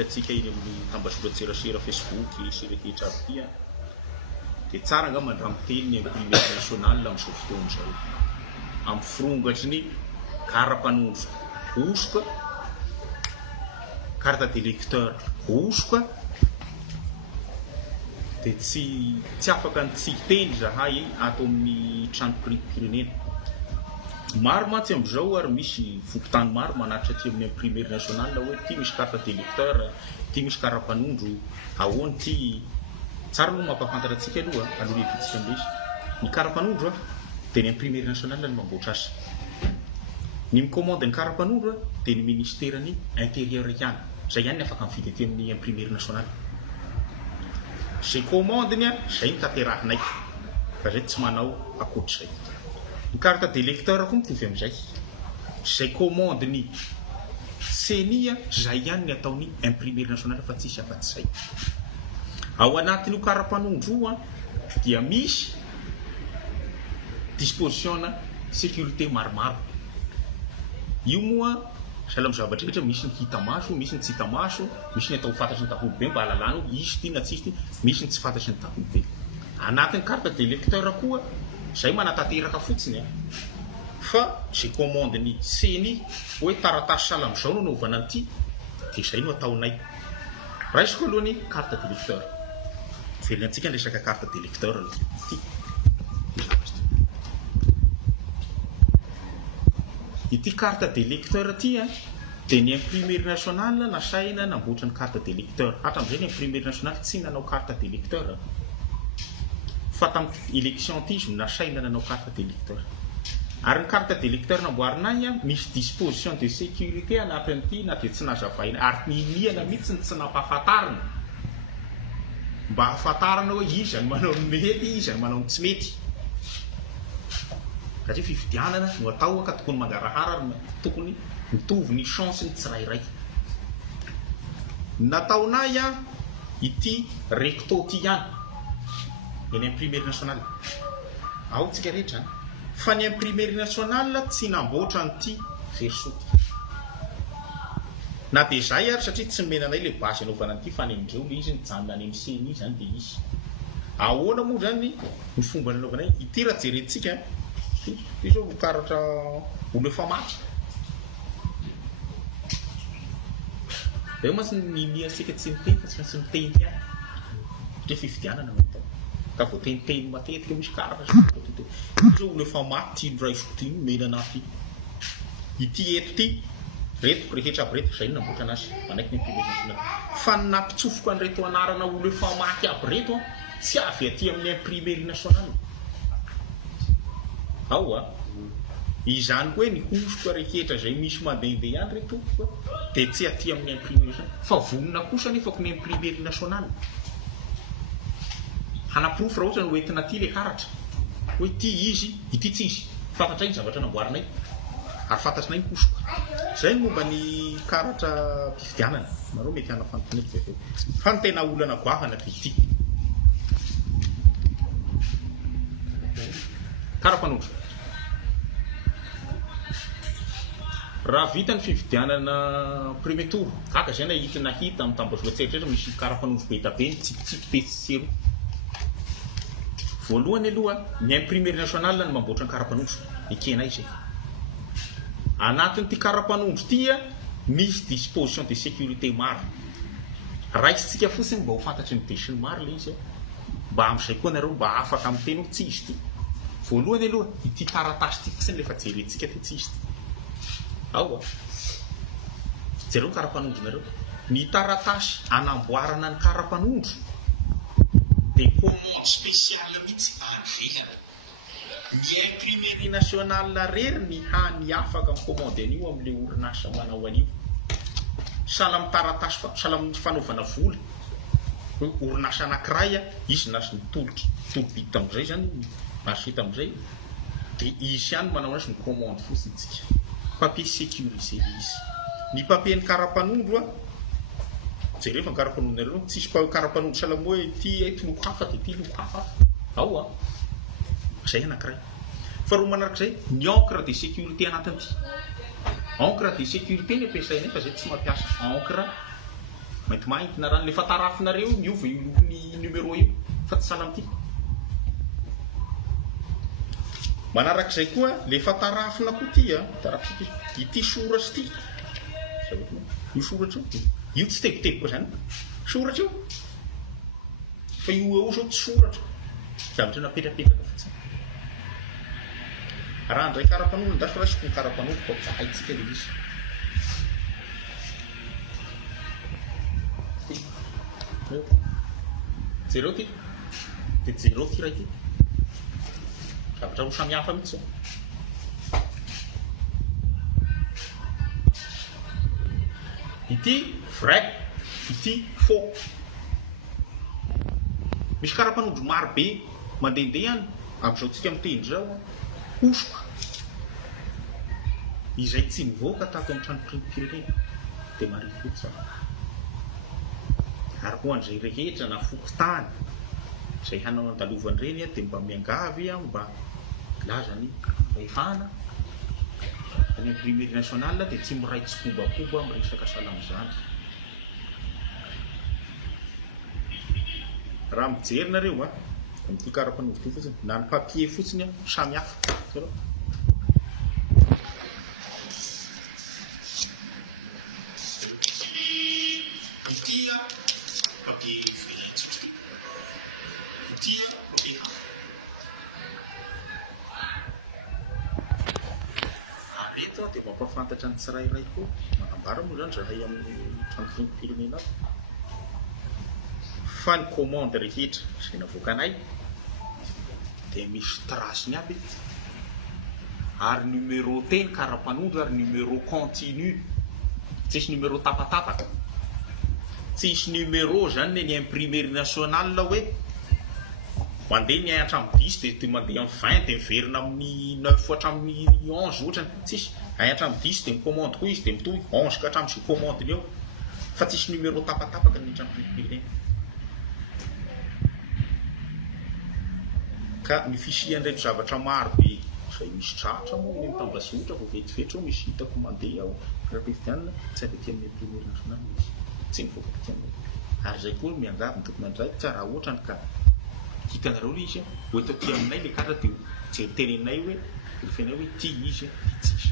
hitantsika iny amin'ny tambazoran-tserasera Facebook sy rehetra aby ity dia tsara nga mandramoteny ny imprimeur national amin'izao fotoana izao amin'ny firongatry ny kara-panondro osoka, carte d'électeur osoka, dia tsy afaka ny tsy hiteny zahay ato amin'ny trano pirenena. Maro mantsy amin'izao ary misy fokontany maro manatitra aty amin'ny imprimeur national hoe ity misy carte d'électeur, ity misy kara-panondro, ahoana ity. Tsara aloha mampafantatra antsika aloha hivintsika amin'izy. Ny kara-panondro dia ny imprimeur national no mamboatra azy. Ny mikomandy ny kara-panondro dia ny ministeran'ny intérieur ihany. Izay ihany ny afaka mividy aty amin'ny imprimeur national. Izay komandiny izay ny tanterahinay fa zay tsy manao akoatr'izay. Ny carte d'électeur koa mitovy amin'izay. Izay komandiny CENI izay ihany ny ataony imprimeur national fa tsisy afa-tsy izay. Ao anatin'io kara-panondro io dia misy disposition sécurité maromaro. Io moa sahala amin'ny zavatra rehetra misy ny hita maso, misy ny tsy hita maso, misy ny atao fantatry ny daholo be mba halalana izy ity na tsisy ity, misy ny tsy fantatry ny daholo be. Anatin'ny carte d'électeur koa izay manatanteraka fotsiny fa izay komandiny CENI hoe taratasy sahala amin'izao no anaovana an'ity dia izay no ataonay. Raisiko aloha ny carte d'électeur. Velantsika ny resaka carte d'électeur aloha. Ity carte d'électeur ity dia ny imprimeur national nasaina namboatra ny carte d'électeur. Hatramin'izay ny imprimeur national tsy nanao carte d'électeur fa tamin'ny élection ity izy nasaina nanao carte d'électeur. Ary ny carte d'électeur namboarinay misy disposition de sécurité anatin'ity na dia tsy nazavaina ary ny niana mihitsy tsy nampahafantarina mba hahafantarana hoe iza ny manao ny mety, iza ny manao ny tsy mety. Satria fifidianana no atao ka tokony mangarahara ary tokony mitovy ny chance ny tsirairay. Nataonay ity recto ity ihany ny imprimeur national. Ao tsika rehetra fa ny imprimeur national tsy namboatra an'ity verso ity. Na dia izay ary satria tsy menanay le basy anaovana an'ity fa ny andreo le izy nijanona any amin'ny CENI zany dia izy. Ahoana moa zany ny fomba nanaovana ity raha jerentsika ity zao vokaratra olo efa maty. Eo mas ny niasika tsy miteny fa tsy maintsy miteny ihany. Satria fifidianana no atao. Ka vao teniteny matetika misy karatra zao olo efa maty tiany ray soty menana ity. Ity eto ity reto rehetra aby reto izay no namboatra anazy manaiky ny imprimeur national. Fa ny nampitsofoka an'ireto anarana olo efa maty aby reto tsy avy aty amin'ny imprimeur national. Ao izany hoe ny hosoka rehetra izay misy mandehandeha ihany reto dia tsy aty amin'ny imprimeur fa vonona kosa nefa ny imprimeur national. Hanaprofo raha ohatra ny hoentina aty le karatra hoe ity izy, ity tsy izy. Fantatray ny zavatra namboarinay ary fantatrinay ny hosoka. Izay ny momba ny karatra mpifidianana. Nareo mety hana fanontaniana avy eo. Fa ny tena olana goavana dia ity. Kara-panondro. Raha vita ny fifidianana premier tour, kaka izay nahita amin'ny tambazoran-tserasera misy kara-panondro be tabe ny tsipitsipi pesisero. Voalohany aloha ny imprimeur national no mamboatra ny kara-panondro. Ekena izay. Anatin'ity kara-panondro ity misy disposition de sécurité maro. Raisitsika fotsiny mba ho fantatry ny desiny maro le izy mba amin'izay koa nareo mba afaka miteny hoe tsy izy ity. Voalohany aloha ity taratasy ity fotsiny lefa jerentsika ty tsy izy ity. Ao jereo ny kara-panondro nareo. Ny taratasy anamboarana ny kara-panondro dia commande spéciale mihitsy anyvelany. Ny imprimeur national rery ny hany afaka mikomandy an'io amin'ilay orinasa manao an'io. Sahala amin'ny taratasy, sahala amin'ny fanaovana vola. Hoe orinasa anankiray izy na tolika hita amin'izay zany marché hita amin'izay dia izy ihany manao anazy ny commande fotsiny tsika. Papier sécurisé izy. Ny papier-ny kara-panondro jereva ny kara-panondro nareo tsisy kara-panondro sahala hoe ity loko hafa dia ity loko hafa. Ao izay anankiray. Fa roa manarak'izay ny encre de sécurité anatin'ity. Encre de sécurité ny ampiasainay fa izay tsy mampiasa encre maintimainty na rano le fatarafinareo miova io lokony numéro io fa tsy sahala amity manarak'izay koa le fatarafina koa ty tarafika ity soratra ity io soratra io tsy teboteboka zany soratra io fa io zao tsy soratra zavatra napetrapetraka fotsiny raha andray karapanolo ndasy fa rasoko ny karapanolo fa tsy haitsika le izy zero ty de zero ty ray ty zavatra ho samihafa mihitsy zao ity vrai ity faux misy karapanondro maro be mandehandeha any amin'izao tsika mitendry zao hosoka izay tsy mivoaka tato amin'ny tranopirenena dia marifotsa ary koa an'izay rehetra na fokotany izay hanao andalovan'ireny dia mba miangavy mba lazany rehana any imprimerie nationale dia tsy miraitsy kobakoba miresaka salamizany raha mijery nareo amin'ity karapanondro ty fotsiny na ny papier fotsiny samy hafa ity papier velantsika ity papier areto dia mampafantatra ny tsirairay koa manambara moa zany zahay amin'ny tranofirenena fa ny commande rehetra izay navoakanay dia misy traceny aby ary numéro teny karapanondro ary numéro continu tsisy numéro tapatapaka tsisy numéro zany ny imprimerie nationale hoe mandeha ny hatramin'ny 10 dia mandeha amin'ny 20 dia miverina amin'ny 9 hatramin'ny 11 ohatrany tsisy ay hatramin'ny 10 dia micommande koa izy dia mitohy 11 ka hatramin'izay commande eo fa tsisy numéro tapatapaka ny tranofirenena ka ny fisian'ireto zavatra maro be izay misy tratra moa ny mitambazotra vao vetivety ao misy hitako mandeha ao rahapefidianina tsy avy aty amin'ny imprimerie nationale izy tsy mivoaka aty amin'ny ary izay koa miangavy ny dokumenty tsy raha ohatrany ka hitanareo le izy ho eto aty aminay le karatra dia jery tenenay hoe refenay hoe ty izy ty tsisy